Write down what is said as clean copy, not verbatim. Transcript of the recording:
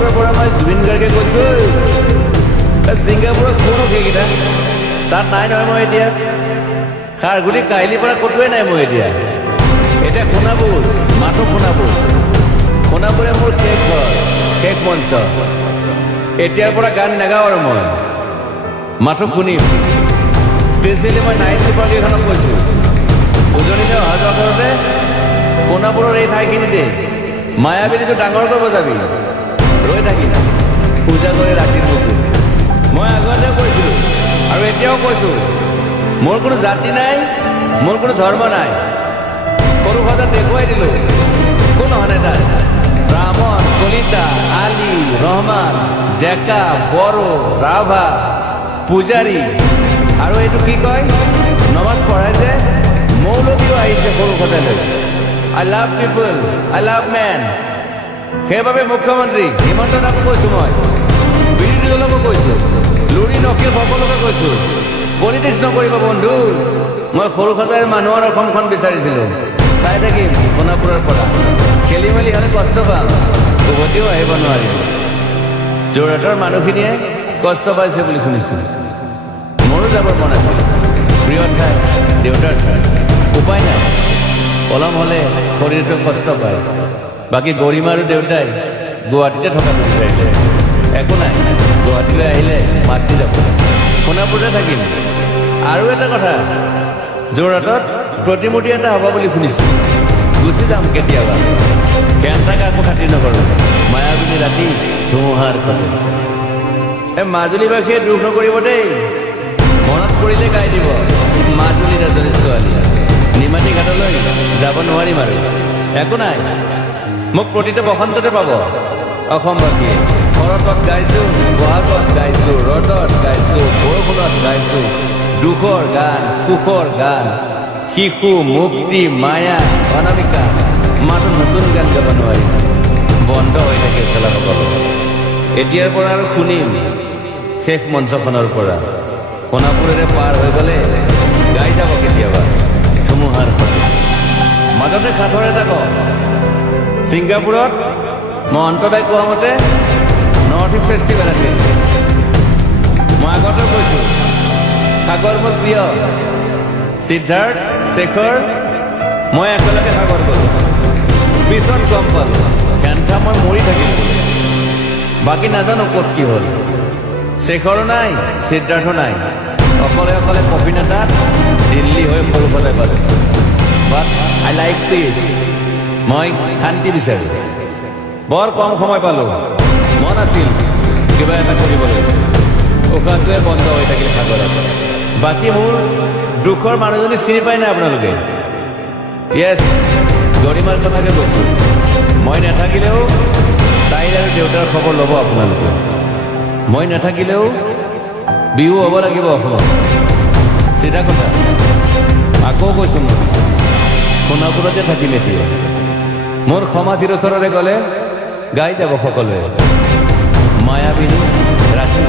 সোণাপুৰৰ পৰা মই জুবিন গাৰ্গে কৈছোঁ ছিংগাপুৰত কোন সেইকেইটা তাত নাই নহয় মই এতিয়া খাৰগুলি কাহিলীৰ পৰা ক'তোৱে নাই মই এতিয়া সোণাপুৰ মাথো সোণাপুৰে মোৰ শেষ ঘৰ শেষ মঞ্চ এতিয়াৰ পৰা গান নাগাওঁ আৰু মই মাথো শুনিম স্পেচিয়েলি মই নাইট ছুপাৰকেইখনক কৈছোঁ উজনিলৈ অহা যোৱা কৰোঁতে সোণাপুৰৰ এই ঠাইখিনিতে মায়াবিনীটো ডাঙৰকৈ বজাবি ৰৈ থাকিম পূজা কৰি ৰাতিৰ বুকু মই আগতে কৈছিলোঁ আৰু এতিয়াও কৈছোঁ মোৰ কোনো জাতি নাই মোৰ কোনো ধৰ্ম নাই সৰু সজাত দেখুৱাই দিলোঁ কোন অহা নাই তাত ব্ৰাহ্মণ কলিতা আলি ৰহমান ডেকা বড়ো ৰাভা পূজাৰী আৰু এইটো কি কয় নমাজ পঢ়াই যে মৌলবীও আহিছে সৰু সজালৈ I love people I love man সেইবাবে মুখ্যমন্ত্ৰী হিমন্ত দাকো কৈছোঁ মই বিৰোধী দলকো কৈছোঁ লুৰি নকীল সকলোকে কৈছোঁ পলিটিক্স নকৰিব বন্ধু মই সৰু সজাই মানুহৰ অসমখন বিচাৰিছিলোঁ চাই থাকিম সোণাপুৰৰ পৰা খেলি মেলি হ'লে কষ্ট পাম উভতিও আহিব নোৱাৰিম যোৰহাটৰ মানুহখিনিয়ে কষ্ট পাইছে বুলি শুনিছোঁ মোৰো যাবৰ মন আছিল প্ৰিয় ঠাই দেউতাৰ ঠাই উপায় নাই পলম হ'লে শৰীৰটো কষ্ট পায় বাকী গৰিমা আৰু দেউতাই গুৱাহাটীতে থকাটো বিচাৰিলে একো নাই গুৱাহাটীলৈ আহিলে মাত দি যাব সোণাপুৰতে থাকিম আৰু এটা কথা যোৰহাটত প্ৰতিমূৰ্তি এটা হ'ব বুলি শুনিছোঁ গুচি যাম কেতিয়াবা কেণ্টাক আকৌ খাতিৰ নকৰোঁ মায়াবিনী ৰাতি ধুমুহাৰ খতে মাজুলীবাসীয়ে দুখ নকৰিব দেই মনত পৰিলে গাই দিব মাজুলীৰ এজনী ছোৱালী নিমাতী ঘাটলৈ যাব নোৱাৰিম আৰু একো নাই মোক প্ৰতিটো বসন্ততে পাব অসমবাসীয়ে শৰতত গাইছোঁ বহাগত গাইছোঁ ৰ'দত গাইছোঁ বৰষুণত গাইছোঁ দুখৰ গান সুখৰ গান শিশু মুক্তি মায়া অনামিকা মাতো নতুন গান গাব নোৱাৰি বন্ধ হৈ থাকে চেলাসকল এতিয়াৰ পৰা আৰু শুনিম শেষ মঞ্চখনৰ পৰা সোণাপুৰেৰে পাৰ হৈ গ'লে গাই যাব কেতিয়াবা ধুমুহাৰ ফটো মাজতে সাঁথৰ এটা কওঁ ছিংগাপুৰত মই অন্তবাই কোৱা মতে নৰ্থ ইষ্ট ফেষ্টিভেল আছিল মই আগতে কৈছোঁ সাগৰ মোৰ প্ৰিয় সিদ্ধাৰ্থ শেখৰ মই একেলগে সাগৰ গ'লোঁ পিছত গম পালোঁ কেণ্টা মই মৰি থাকিলোঁ বাকী নাজানো ক'ত কি হ'ল শেখৰো নাই সিদ্ধাৰ্থ নাই অকলে অকলে কফি নেতাত দিল্লী হৈ সৰু সজাই পালোঁ বাট আই লাইক দিছ মই শান্তি বিচাৰোঁ বৰ কম সময় পালোঁ মন আছিল কিবা এটা কৰিবলৈ উশাহটোৱে বন্ধ হৈ থাকিল সাগৰত বাকী মোৰ দুখৰ মানুহজনী চিনি পায় নাই আপোনালোকে য়েছ গৰিমাৰ কথাকে কৈছোঁ মই নাথাকিলেও তাইৰ আৰু দেউতাৰ খবৰ ল'ব আপোনালোকে মই নাথাকিলেও বিহু হ'ব লাগিব অসমত চিধা কথা আকৌ কৈছোঁ মই সোণাপুৰতে থাকিম এতিয়া মোৰ সমাধিৰ ওচৰলৈ গ'লে গাই যাব সকলোৱে মায়াবিনী ৰাতি